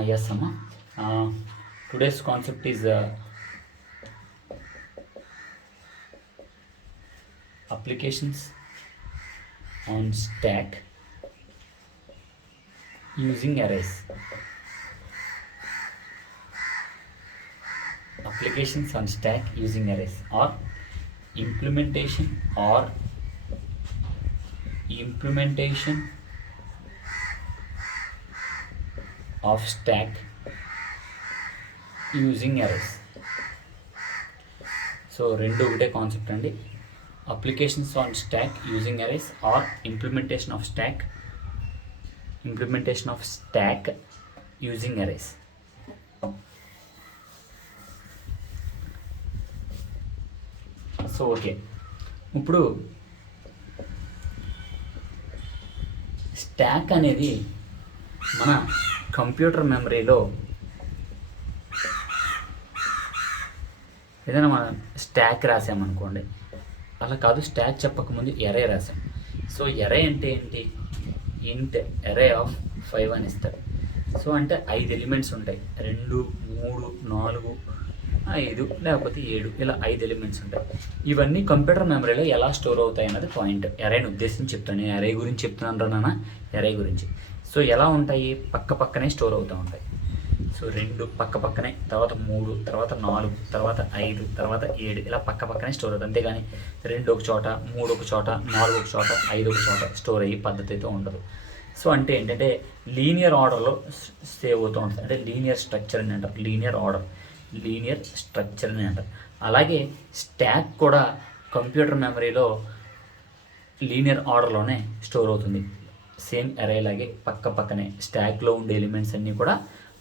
Yes, Amma. Today's concept is applications on stack using arrays. Applications on stack using arrays, or implementation of stack using arrays. So రెండు ఒకటే concept అండి. Applications on stack using arrays are implementation of stack using arrays. So okay, ఇప్పుడు stack అనేది మన computer మెమరీలో ఏదైనా మనం stock రాసామనుకోండి, అలా కాదు, స్టాక్ చెప్పకముందు ఎరే రాసాం. సో ఎరే అంటే ఏంటి? ఇంట్ ఎరే ఆఫ్ 5 అని ఇస్తారు. సో అంటే 5 ఎలిమెంట్స్ ఉంటాయి. 2, 3, 4, 5 లేకపోతే 7, ఇలా 5 ఎలిమెంట్స్ ఉంటాయి. ఇవన్నీ కంప్యూటర్ మెమరీలో ఎలా స్టోర్ అవుతాయి అన్నది పాయింట్. ఎరేని ఉద్దేశించి చెప్తాను. నేను ఎరే గురించి చెప్తున్నాను రా నాన్న, ఎరే గురించి. సో ఎలా ఉంటాయి? పక్క పక్కనే స్టోర్ అవుతూ ఉంటాయి. సో 2 పక్క పక్కనే, తర్వాత 3, తర్వాత 4, తర్వాత 5, తర్వాత 7, ఇలా పక్క పక్కనే స్టోర్ అవుతుంది. అంతేగాని 2 ఒక చోట, 3 ఒక చోట, 4 ఒక చోట, 5 ఒక చోట స్టోర్ అయ్యే పద్ధతితో ఉండదు. సో అంటే ఏంటంటే లీనియర్ ఆర్డర్లో సేవ్ అవుతూ ఉంటుంది. అంటే లీనియర్ స్ట్రక్చర్ అని అంటారు. లీనియర్ స్ట్రక్చర్ అని అంటారు. అలాగే స్టాక్ కూడా కంప్యూటర్ మెమరీలో లీనియర్ ఆర్డర్లోనే స్టోర్ అవుతుంది. సేమ్ అరే లాగే పక్క పక్కనే స్టాక్లో ఉండే ఎలిమెంట్స్ అన్నీ కూడా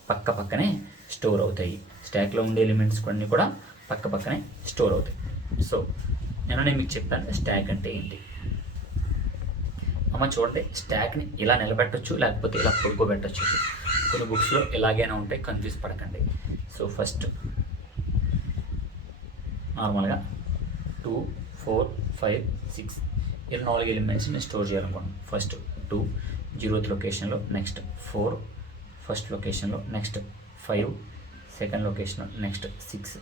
పక్క పక్కనే స్టోర్ అవుతాయి. స్టాక్లో ఉండే ఎలిమెంట్స్ అన్నీ కూడా పక్క పక్కనే స్టోర్ అవుతాయి. సో నేను మీకు చెప్పాను స్టాక్ అంటే ఏంటి. అమ్మ చూడండి, స్టాక్ని ఇలా నిలబెట్టచ్చు, లేకపోతే ఇలా పడుకోబెట్టచ్చు. కొన్ని బుక్స్లో ఎలాగైనా ఉంటాయి, కన్ఫ్యూజ్ పడకండి. సో ఫస్ట్ నార్మల్గా 2, 4, 5, 6 ఇలా 4 ఎలిమెంట్స్ని స్టోర్ చేయాలనుకోండి. ఫస్ట్ 2 0th లొకేషన్లో, నెక్స్ట్ 4 ఫస్ట్ లొకేషన్లో, నెక్స్ట్ 5 సెకండ్ లొకేషన్లో, నెక్స్ట్ 6.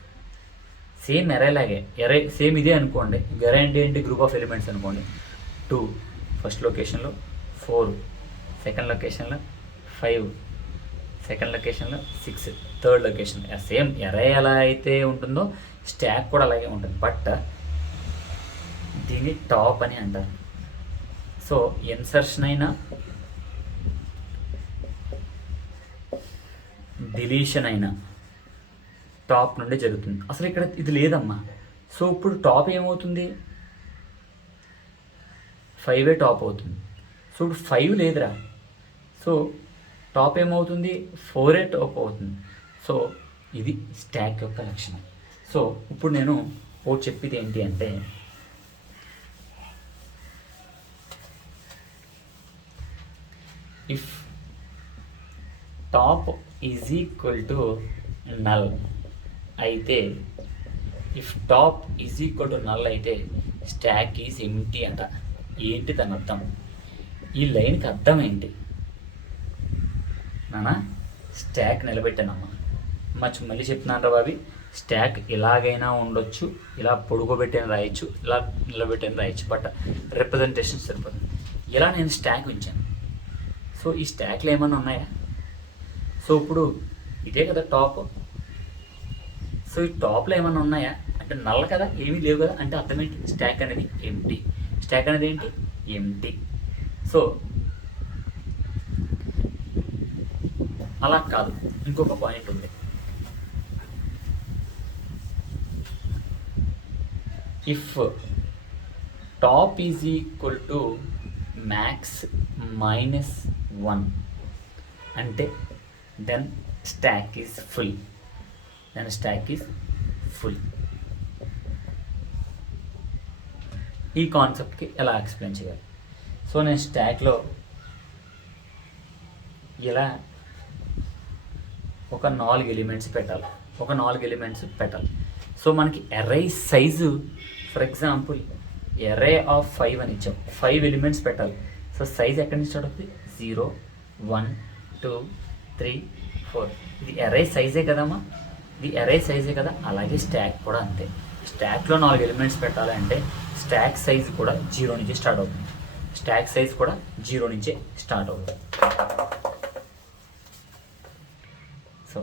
సేమ్ ఎరే లాగే, ఎరే సేమ్ ఇదే అనుకోండి. ఎరే అంటే ఏంటి? గ్రూప్ ఆఫ్ ఎలిమెంట్స్ అనుకోండి. 2 ఫస్ట్ లొకేషన్లో, 4 సెకండ్ లొకేషన్లో, 5 సెకండ్ లొకేషన్లో, 6 థర్డ్ లొకేషన్. సేమ్ ఎరే ఎలా అయితే ఉంటుందో స్టాక్ కూడా అలాగే ఉంటుంది. బట్ దీన్ని టాప్ అని అంటారు. సో ఇన్సర్షన్ అయినా డిలీషన్ అయినా టాప్ నుండి జరుగుతుంది. అసలు ఇక్కడ ఇది లేదమ్మా. సో ఇప్పుడు టాప్ ఏమవుతుంది? 5 టాప్ అవుతుంది. సో ఇప్పుడు 5 లేదురా. సో టాప్ ఏమవుతుంది? 4 టాప్ అవుతుంది. సో ఇది స్టాక్ యొక్క లక్షణం. సో ఇప్పుడు నేను చెప్పేది ఏంటి అంటే, if top is equal to null అయితే, స్టాక్ ఈజ్ ఎంటీ అంట. ఏంటి దాని అర్థం? ఈ లైన్కి అర్థం ఏంటి నానా? స్టాక్ నిలబెట్టానమ్మా. మళ్ళీ చెప్తున్నాను రా బాబీ, స్టాక్ ఇలాగైనా ఉండొచ్చు, ఇలా పొడుకోబెట్టిన రాయొచ్చు, ఇలా నిలబెట్టిన రాయొచ్చు. బట్ రిప్రజెంటేషన్ సరిపోతుంది. ఇలా నేను స్టాక్ ఉంచాను. సో ఈ స్టాక్లో ఏమైనా ఉన్నాయా? సో ఇప్పుడు ఇదే కదా టాప్. సో ఈ టాప్లో ఏమైనా ఉన్నాయా అంటే నల్ల కదా, ఏమీ లేవు కదా. అంటే అర్థం ఏంటి? స్టాక్ అనేది ఎంటీ. స్టాక్ అనేది ఏంటి? ఎంటీ. సో అలా కాదు, ఇంకొక పాయింట్ ఉంది. If top is equal to max -1 అంటే దెన్ స్టాక్ ఈజ్ ఫుల్. ఈ కాన్సెప్ట్కి ఎలా ఎక్స్ప్లెయిన్ చేయాలి? సో నేను స్టాక్లో ఇలా ఒక 4 ఎలిమెంట్స్ పెట్టాలి. సో మనకి అరే సైజు, ఫర్ ఎగ్జాంపుల్ అరే ఆఫ్ 5 అని ఇచ్చాం. 5 ఎలిమెంట్స్ పెట్టాలి. సో సైజ్ ఎక్కడి నుంచి స్టార్ట్ అవుతుంది? 0, 1, 2, 3, 4. ఇది అరే సైజే కదమ్మా, ఇది అరే సైజే కదా, అలాగే స్టాక్ కూడా అంతే. స్టాక్లో 4 ఎలిమెంట్స్ పెట్టాలంటే స్టాక్ సైజ్ కూడా 0 నుంచి స్టార్ట్ అవుతుంది. స్టాక్ సైజ్ కూడా 0 నుంచే స్టార్ట్ అవుతుంది. సో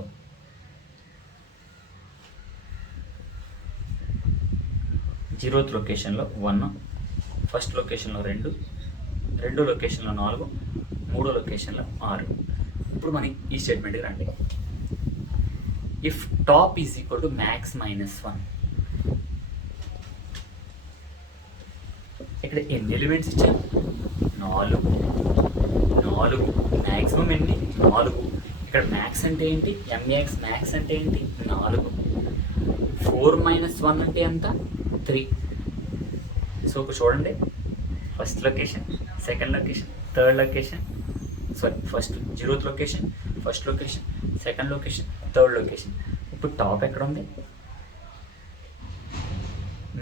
0th లొకేషన్లో 1, ఫస్ట్ లొకేషన్లో 2, రెండో లొకేషన్లో 4, మూడో లొకేషన్లో 6. ఇప్పుడు మనకి ఈ స్టేట్మెంట్కి రండి. If top is equal to max minus 1, ఇక్కడ ఎన్ని ఎలిమెంట్స్ ఇచ్చాను? 4. మ్యాక్సిమం ఎన్ని? 4. ఇక్కడ మ్యాక్స్ అంటే ఏంటి? ఎంఎక్స్ మ్యాక్స్ అంటే ఏంటి? 4. 4 - 1 అంటే ఎంత? 3. సో ఇప్పుడు చూడండి, first location, second location, third location, sorry first 0th location, first location, second location, third location. ఇప్పుడు టాప్ ఎక్కడ ఉంది?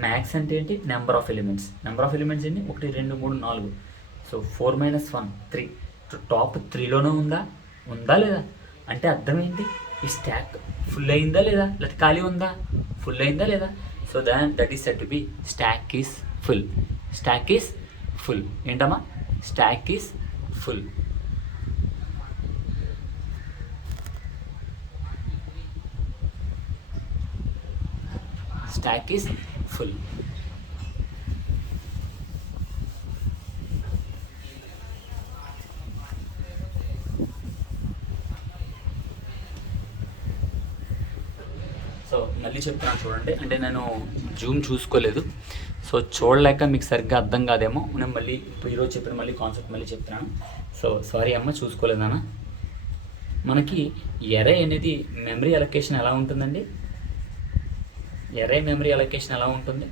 మ్యాక్స్ అంటే ఏంటి? Number of elements. Number of elements ఏంటి? 1 2 3 4. సో 4 - 1 3. టాప్ 3లోనే ఉందా లేదా? అంటే అర్థం ఏంటి? ఈ స్టాక్ ఫుల్ అయిందా లేదా, లేకపోతే ఖాళీ ఉందా? ఫుల్ అయిందా లేదా? So that is set to be stack is full. Stack is full. ఏంటమ్మా? Stack is full. Stack is full. So మళ్ళీ చెప్తున్నాను చూడండి, అంటే నేను జూమ్ చూసుకోలేదు, సో చూడలేక మీకు సరిగ్గా అర్థం కాదేమో. నేను మళ్ళీ ఈరోజు చెప్పిన మళ్ళీ కాన్సెప్ట్ మళ్ళీ చెప్తున్నాను. సో సారీ అమ్మ, చూసుకోలేదన్నా. మనకి ఎరే అనేది మెమరీ అలొకేషన్ ఎలా ఉంటుందండి? ఎరే మెమరీ అలొకేషన్ ఎలా ఉంటుంది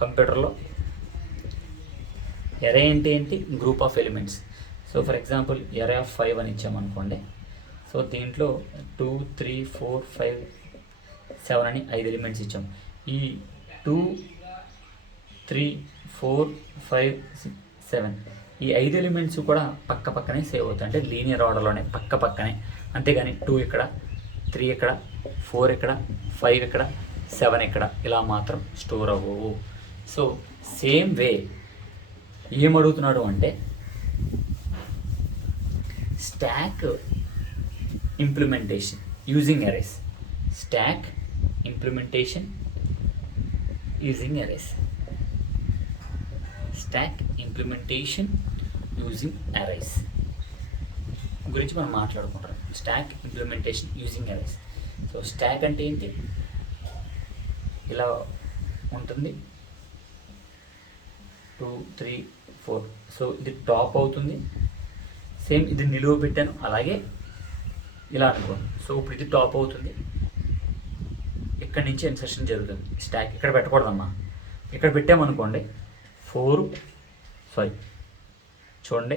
కంప్యూటర్లో? ఎరే అంటే ఏంటి? Group of elements. So for example ఎరే of 5 అని ఇచ్చామనుకోండి. సో దీంట్లో 2 3 4 5 7 అని 5 ఎలిమెంట్స్ ఇచ్చాం. ఈ 2 3 4 5 6 7 ఈ 5 ఎలిమెంట్స్ కూడా పక్క పక్కనే సేవ్ అవుతాయి, అంటే లీనియర్ ఆర్డర్లోనే పక్క పక్కనే. అంతేగాని 2 ఇక్కడ, 3 ఇక్కడ, 4 ఇక్కడ, 5 ఇక్కడ, 7 ఇక్కడ ఇలా మాత్రం స్టోర్ అవ్వవు. సో సేమ్ వే ఏమడుగుతున్నాడు అంటే stock implementation using arrays. Stock implementation using arrays. Stock implementation using arrays గురించి మనం మాట్లాడుకుంటాం. Stock implementation using arrays. So stock అంటే ఏంటి? ఇలా ఉంటుంది 2 3 4. సో ఇది టాప్ అవుతుంది. సేమ్ ఇది నిలువ పెట్టాను, అలాగే ఇలా అనుకోండి. సో ఇప్పుడు ఇది టాప్ అవుతుంది, ఇక్కడ నుంచి ఇన్సర్షన్ జరుగుతుంది. స్టాక్ ఇక్కడ పెట్టకూడదమ్మా, ఇక్కడ పెట్టామనుకోండి 4 చూడండి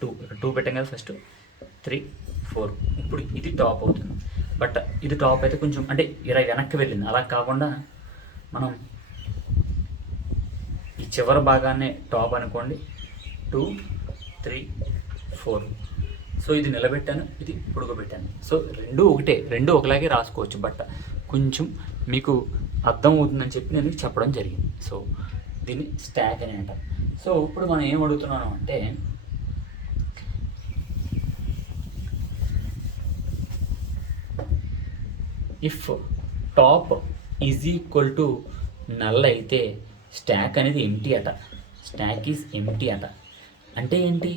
2 ఇక్కడ 2 పెట్టాం కదా ఫస్ట్, 3 4. ఇప్పుడు ఇది టాప్ అవుతుంది. బట్ ఇది టాప్ అయితే కొంచెం అంటే ఇలా వెనక్కి వెళ్ళింది. అలా కాకుండా మనం ఈ చివరి భాగాన్ని టాప్ అనుకోండి 2 3 4. సో ఇది నిలబెట్టాను, ఇది పొడుగబెట్టాను. సో రెండు ఒకలాగే రాసుకోవచ్చు, బట్ కొంచెం మీకు అర్థం అవుతుందని చెప్పి నేను చెప్పడం జరిగింది. సో దీన్ని స్టాక్ అని అంటారు. సో ఇప్పుడు మనం ఏం అడుగుతున్నాను అంటే if top is equal to null అయితే స్టాక్ అనేది ఎంటీ అట. స్టాక్ ఈజ్ ఎంటీ అట. అంటే ఏంటి?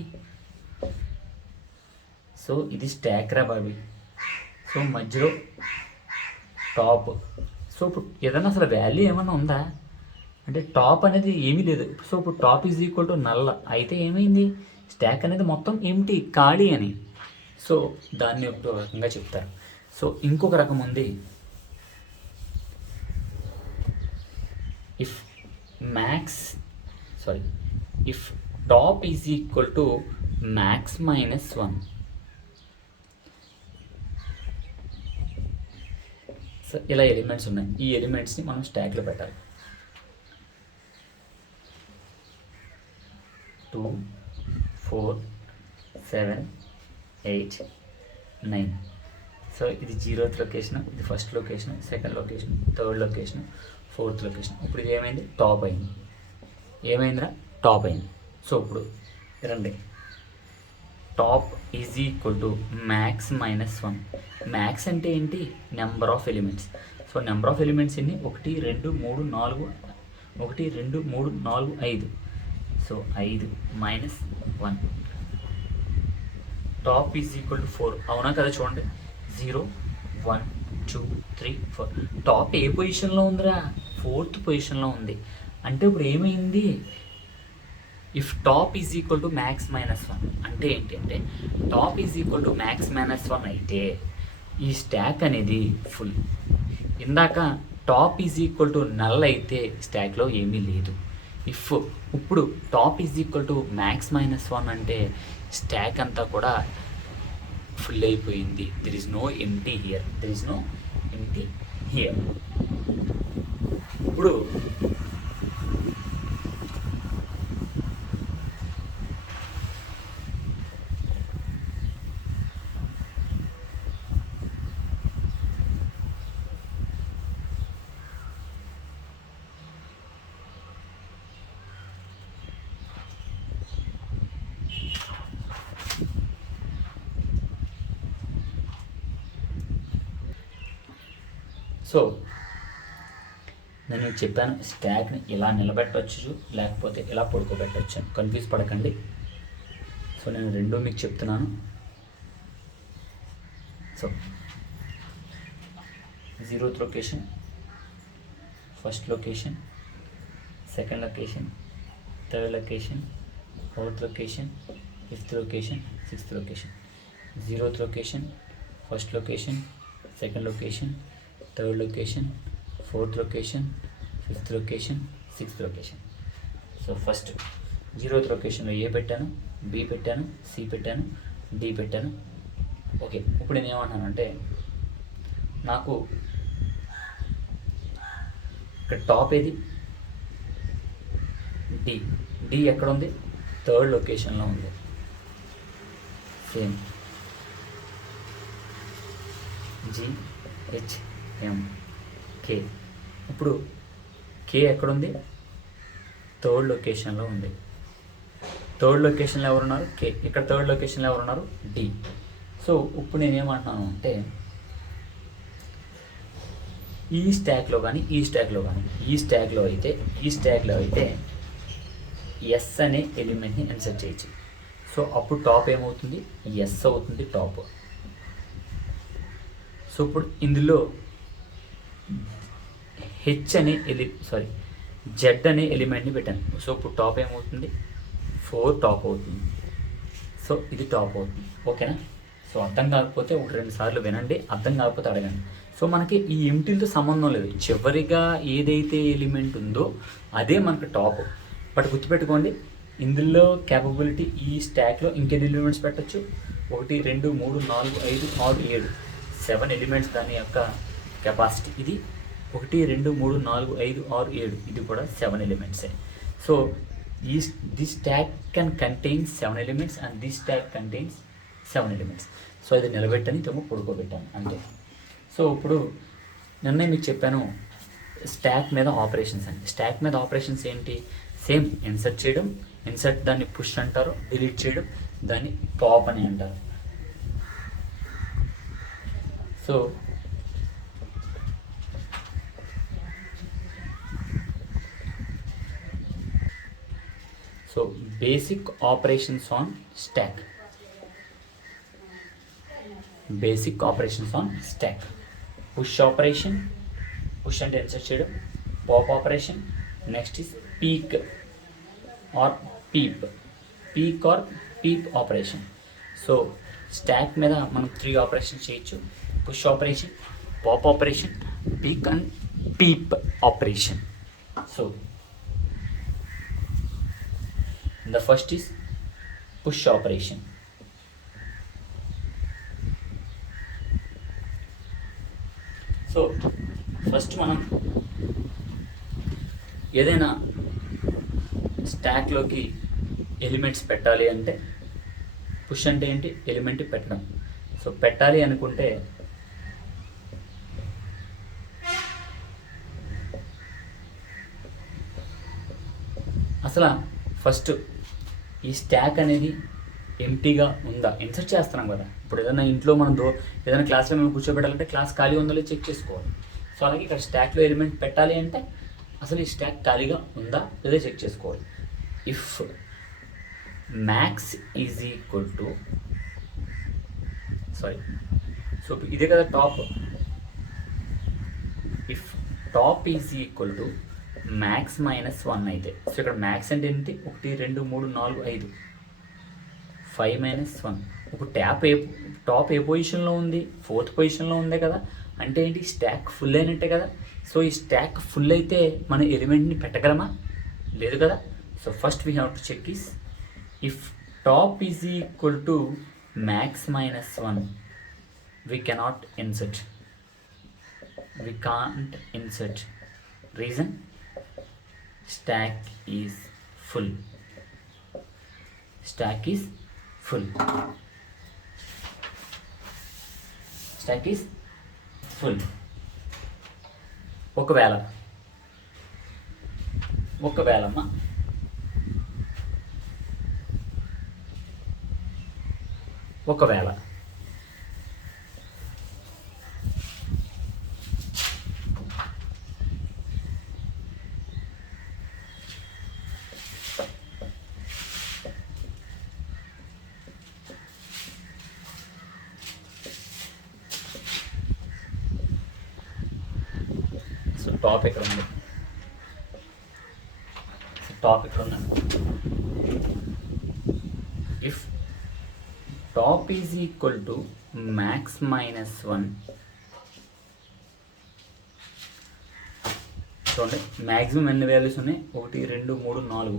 సో ఇది స్టాక్ రా బాబీ. సో మధ్యలో టాప్. సో ఇప్పుడు ఏదైనా అసలు వాల్యూ ఏమైనా ఉందా అంటే టాప్ అనేది ఏమీ లేదు. సో ఇప్పుడు top is equal to null అయితే ఏమైంది? స్టాక్ అనేది మొత్తం ఎంటీ, ఖాళీ అని. సో దాన్ని ఒక రకంగా చెప్తారు. సో ఇంకొక రకం ఉంది. If top is equal to max minus 1. So ఇలా ఎలిమెంట్స్ ఉన్నాయి. ఈ ఎలిమెంట్స్ని మనం స్టాక్లో పెట్టాలి. 2 4 7 8 9. సో ఇది 0th లొకేషన్, ఇది first location, second location, third location, fourth location. ఇప్పుడు ఇది ఏమైంది? టాప్ అయింది. ఏమైందిరా? టాప్ అయింది. సో ఇప్పుడు రండి, top is equal to max -1. Max అంటే ఏంటి? Number of elements. So number of elements ఎన్ని? 1 2 3 4 1 2 3 4 5. So 5 -1. Top is equal to 4. అవునా కదా? చూడండి, 0 1 2 3 4. టాప్ ఏ పొజిషన్లో ఉందిరా? 4th పొజిషన్లో ఉంది. అంటే ఇప్పుడు ఏమైంది? If top is equal to max -1 అంటే ఏంటి అంటే, top is equal to max -1 అయితే ఈ స్టాక్ అనేది ఫుల్. ఇందాక top is equal to null అయితే స్టాక్లో ఏమీ లేదు. ఇప్పుడు top is equal to max -1 అంటే స్టాక్ అంతా కూడా ఫుల్ అయిపోయింది. There is no empty here, there is no empty here. ఇప్పుడు సో నేను చెప్పాను, స్టాక్ని ఇలా నిలబెట్టవచ్చు, లేకపోతే ఇలా పడుకోబెట్టవచ్చు. కన్ఫ్యూజ్ పడకండి. సో నేను రెండూ మీకు చెప్తున్నాను. So 0th location, first location, second location, third location, fourth location, 5th location, 6th location. 0th location, first location, second location, third location, 4th location, 5th location, 6th location. So first 0th లొకేషన్లో ఏ పెట్టాను, B పెట్టాను, C పెట్టాను, D పెట్టాను. Okay, ఇప్పుడు నేను ఏమంటానంటే, నాకు ఇక్కడ టాప్ ఏది? డి ఎక్కడ ఉంది? థర్డ్ లొకేషన్లో ఉంది. Same GHM K. ఇప్పుడు కే ఎక్కడుంది? థర్డ్ లొకేషన్లో ఉంది. థర్డ్ లొకేషన్లో ఎవరున్నారు? కే. ఇక్కడ థర్డ్ లొకేషన్లో ఎవరున్నారు? డి. సో ఇప్పుడు నేనేమంటున్నాను అంటే, ఈ స్టాక్లో కానీ ఈ స్టాక్లో అయితే ఎస్ అనే ఎలిమెంట్ని ఇన్సర్ట్ చేయొచ్చు. సో అప్పుడు టాప్ ఏమవుతుంది? ఎస్ అవుతుంది టాప్. సో ఇప్పుడు ఇందులో జెడ్ అనే ఎలిమెంట్ని పెట్టాను. సో ఇప్పుడు టాప్ ఏమవుతుంది? 4 టాప్ అవుతుంది. సో ఇది టాప్ అవుతుంది. ఓకేనా? సో అర్థం కాకపోతే 1-2 సార్లు వినండి, అర్థం కాకపోతే అడగండి. సో మనకి ఈ ఎంటీలతో సంబంధం లేదు, చివరిగా ఏదైతే ఎలిమెంట్ ఉందో అదే మనకు టాప్. బట్ గుర్తుపెట్టుకోండి, ఇందులో క్యాపబిలిటీ ఈ స్టాక్లో ఇంకెన్ని ఎలిమెంట్స్ పెట్టచ్చు? 1 2 3 4 5 6 7 7 ఎలిమెంట్స్ దాని యొక్క కెపాసిటీ. ఇది 1 2 3 4 5 6 7, ఇది కూడా 7 ఎలిమెంట్సే. So this stack can contain 7 elements and this stack contains 7 elements. So అది నిలబెట్టని తమ పడుకోబెట్టాను అంతే. సో ఇప్పుడు నిన్నే మీకు చెప్పాను స్టాక్ మీద ఆపరేషన్స్ అండి. స్టాక్ మీద ఆపరేషన్స్ ఏంటి? సేమ్ ఇన్సర్ట్ చేయడం, దాన్ని పుష్ అంటారు, డిలీట్ చేయడం దాన్ని పాప్ అని అంటారు. So basic operations on stack. Push operation, push అంటే ఇన్సర్ట్ చేయడం. Pop operation. Next is peek or peep operation. So stack మీద మనం 3 ఆపరేషన్ చేయొచ్చు: push operation, pop operation, peek and peep operation. So the first is push operation. So first మనం ఏదైనా స్టాక్లోకి elements పెట్టాలి అంటే, push అంటే ఏంటి? ఎలిమెంట్ పెట్టడం. సో సో పెట్టాలి అనుకుంటే అసలు ఫస్ట్ ఈ స్టాక్ అనేది ఎంటీగా ఉందా, ఇన్సర్ట్ చేస్తున్నాం కదా. ఇప్పుడు ఏదైనా ఇంట్లో మనం ఏదైనా క్లాస్లో మేము కూర్చోబెట్టాలంటే క్లాస్ ఖాళీ ఉందో లేదో చెక్ చేసుకోవాలి. సో అలాగే ఇక్కడ స్టాక్లో ఎలిమెంట్ పెట్టాలి అంటే అసలు ఈ స్టాక్ ఖాళీగా ఉందా లేదా చెక్ చేసుకోవాలి. If max is equal to so ఇదే కదా top. If top is equal to max minus 1 అయితే, సో ఇక్కడ మ్యాక్స్ అంటే ఏంటి, 1 2 3 4 5 5 మైనస్ 1. ఒక టాప్ ఏ పొజిషన్లో ఉంది, 4th పొజిషన్లో ఉందే కదా, అంటే ఏంటి స్టాక్ ఫుల్ అయినట్టే కదా. సో ఈ స్టాక్ ఫుల్ అయితే మన ఎలిమెంట్ని పెట్టగలమా, లేదు కదా. So first we have to check is if top is equal to max minus 1 we cannot insert, we can't insert. Reason, stack is full, stack is full, stack is full. ఒకవేళ top ఇక్కడ ఉంది, if top is equal to max minus 1, చూడండి maximum ఎన్ని values ఉన్నాయి, 1 2 3 4,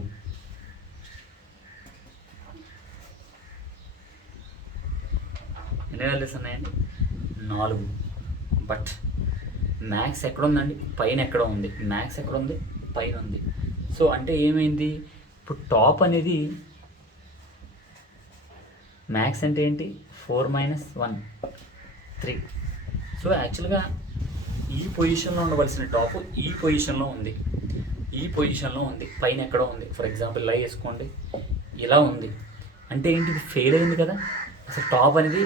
ఎన్ని values ఉన్నాయండి, 4. But max ఎక్కడ ఉందండి, పైన ఎక్కడ ఉంది, మ్యాక్స్ ఎక్కడ ఉంది, పైన ఉంది. సో అంటే ఏమైంది, ఇప్పుడు టాప్ అనేది మ్యాక్స్ అంటే ఏంటి, 4 మైనస్ 1 3. సో యాక్చువల్గా ఈ పొజిషన్లో ఉండవలసిన టాప్ ఈ పొజిషన్లో ఉంది, పైన ఎక్కడో ఉంది. ఫర్ ఎగ్జాంపుల్ ఇలా వేసుకోండి, ఇలా ఉంది అంటే ఏంటి, ఇది ఫెయిల్ అయింది కదా. అసలు టాప్ అనేది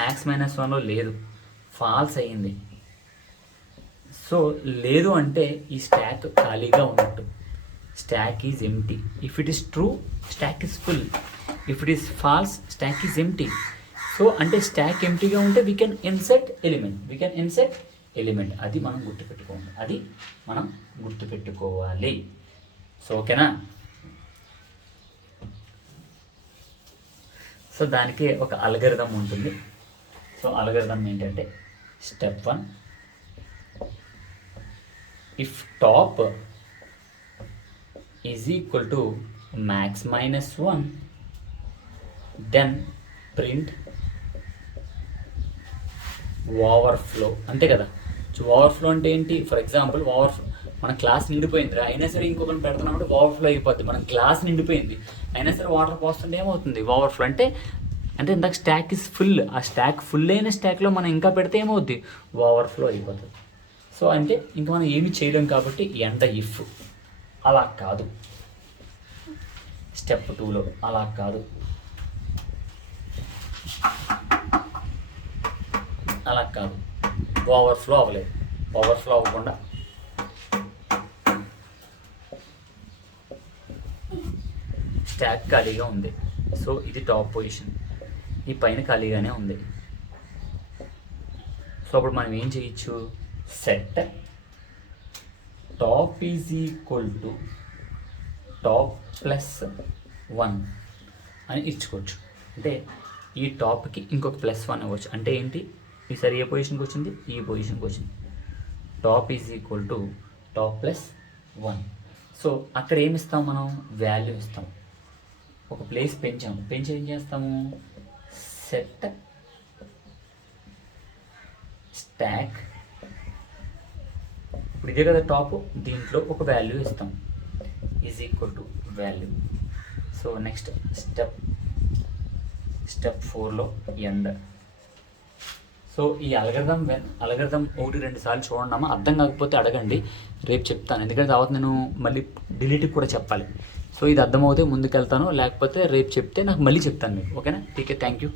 మ్యాక్స్ మైనస్ 1లో లేదు, ఫాల్స్ అయ్యింది. సో లేదు అంటే ఈ స్టాక్ ఖాళీగా ఉన్నట్టు, stock is empty. If it is true stock is full, if it is false stock is empty. So అంటే స్టాక్ ఎంటీగా ఉంటే వీ కెన్ ఇన్సర్ట్ ఎలిమెంట్, అది మనం గుర్తుపెట్టుకోవాలి. సో ఓకేనా. సో దానికి ఒక అల్గరిథం ఉంటుంది. సో అల్గరిథం ఏంటంటే step 1, if top is equal to max minus 1, then print overflow, అంతే కదా. సో ఓవర్ఫ్లో అంటే ఏంటి, ఫర్ ఎగ్జాంపుల్ మన క్లాస్ నిండిపోయింది అయినా సరే ఇంకొకరిని పెడుతున్నామంటే ఓవర్ఫ్లో అయిపోద్ది. మన క్లాస్ నిండిపోయింది అయినా సరే వాటర్ పోస్తుంటే ఏమవుతుంది, ఓవర్ఫ్లో అంటే ఇందాక స్టాక్ ఇస్ ఫుల్, ఆ స్టాక్ ఫుల్ అయిన స్టాక్లో మనం ఇంకా పెడితే ఏమవుద్ది, ఓవర్ఫ్లో అయిపోతుంది. సో అంటే ఇంకా మనం ఏమి చేయలేం కాబట్టి ఎండ ఇఫ్ అలా కాదు, స్టెప్ 2లో అలా కాదు, ఓవర్ఫ్లో అవ్వలేదు. ఓవర్ఫ్లో అవ్వకుండా స్టాక్ ఖాళీగా ఉంది. సో ఇది టాప్ పొజిషన్, ఈ పైన ఖాళీగానే ఉంది. సో అప్పుడు మనం ఏం చేయొచ్చు, set top is equal to top plus 1 అని ఇచ్చుకోవచ్చు. అంటే ఈ టాప్కి ఇంకొక +1 ఇవ్వచ్చు. అంటే ఏంటి, ఈసారి ఏ పొజిషన్కి వచ్చింది, ఈ పొజిషన్కి వచ్చింది. Top is equal to top plus 1. So అక్కడ ఏమి ఇస్తాం, మనం వాల్యూ ఇస్తాం. ఒక ప్లేస్ పెంచి ఏం చేస్తాము, సెట్ స్టాక్, ఇప్పుడు ఇదే కదా టాప్, దీంట్లో ఒక వాల్యూ ఇస్తాం, is equal to value. So next step 4లో ఎండ్ సో ఈ అలగర్థం 1-2 సార్లు చూడన్నామా, అర్థం కాకపోతే అడగండి, రేపు చెప్తాను. ఎందుకంటే తర్వాత నేను మళ్ళీ డిలీట్కి కూడా చెప్పాలి. సో ఇది అర్థమవుతే ముందుకెళ్తాను, లేకపోతే రేపు చెప్తే నాకు మళ్ళీ చెప్తాను మీకు. ఓకేనా? టీకే, థ్యాంక్ యూ.